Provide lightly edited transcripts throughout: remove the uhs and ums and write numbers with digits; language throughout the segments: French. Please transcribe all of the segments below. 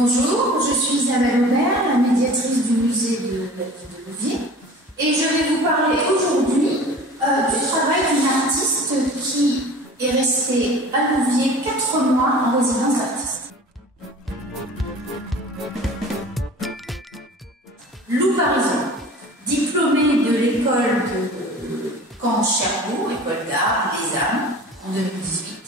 Bonjour, je suis Isabelle Aubert, la médiatrice du musée de la ville de Louviers, et je vais vous parler aujourd'hui du travail d'une artiste qui est restée à Louviers 4 mois en résidence d'artiste. Lou Parisot, diplômée de l'école de Caen-Cherbourg, école d'art des Arts, en 2018,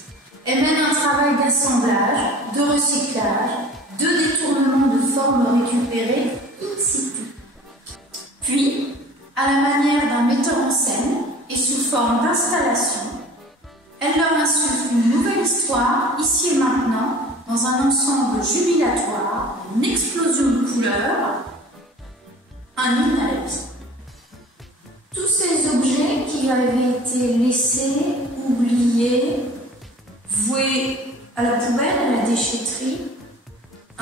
elle mène un travail d'assemblage, de recyclage, de détournement de formes récupérées in situ. Puis, à la manière d'un metteur en scène et sous forme d'installation, elle leur insuffle une nouvelle histoire, ici et maintenant, dans un ensemble jubilatoire, une explosion de couleurs, un hymne à la vie. Tous ces objets qui avaient été laissés, oubliés, voués à la poubelle, à la déchetterie,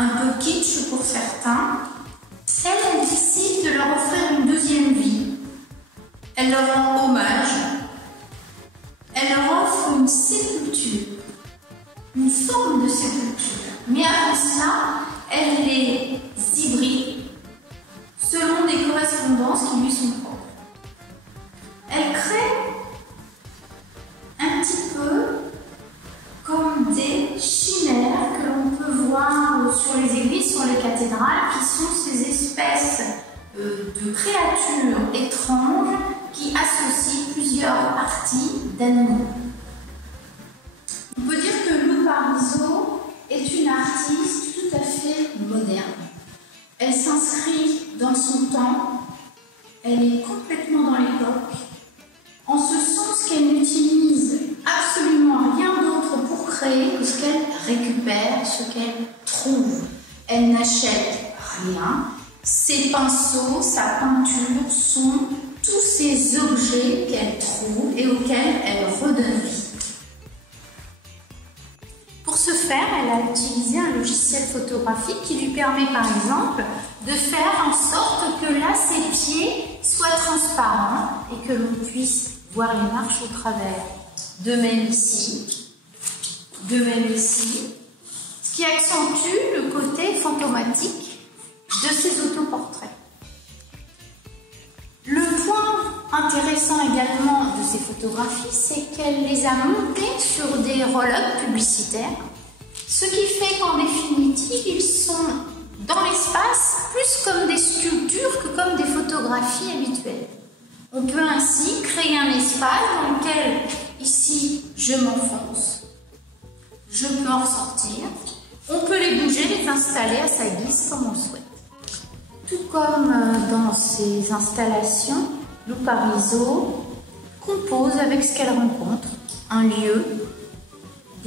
un peu kitsch pour certains, elle décide de leur offrir une deuxième vie. Elle leur rend hommage, elle leur offre une sépulture, une forme de sépulture. Mais avant cela, elle les hybride selon des correspondances qui lui sont propres. Elle crée un petit peu comme des chimères que l'on peut voir sur les églises, sur les cathédrales, qui sont ces espèces de créatures étranges qui associent plusieurs parties d'animaux. On peut dire que Lou Parisot est une artiste tout à fait moderne. Elle s'inscrit dans son temps, elle est complètement dans l'époque, en ce sens qu'elle n'utilise absolument rien d'autre pour créer que ce qu'elle récupère, ce qu'elle trouve. Elle n'achète rien. Ses pinceaux, sa peinture sont tous ces objets qu'elle trouve et auxquels elle redonne vie. Pour ce faire, elle a utilisé un logiciel photographique qui lui permet par exemple de faire en sorte que là ses pieds soient transparents et que l'on puisse voir les marches au travers. De même ici, ce qui accentue le côté fantomatique de ces autoportraits. Le point intéressant également de ces photographies, c'est qu'elle les a montées sur des roll-ups publicitaires, ce qui fait qu'en définitive, ils sont dans l'espace plus comme des sculptures que comme des photographies habituelles. On peut ainsi créer un espace dans lequel, ici, je m'enfonce, je peux en sortir, on peut les bouger, les installer à sa guise comme on le souhaite. Tout comme dans ces installations, Lou Parisot compose avec ce qu'elle rencontre, un lieu,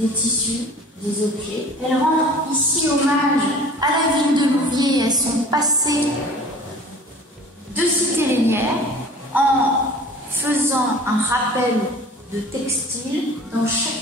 des tissus, des objets. Elle rend ici hommage à la ville de Louviers et à son passé de cité lénière, en faisant un rappel de textile dans chaque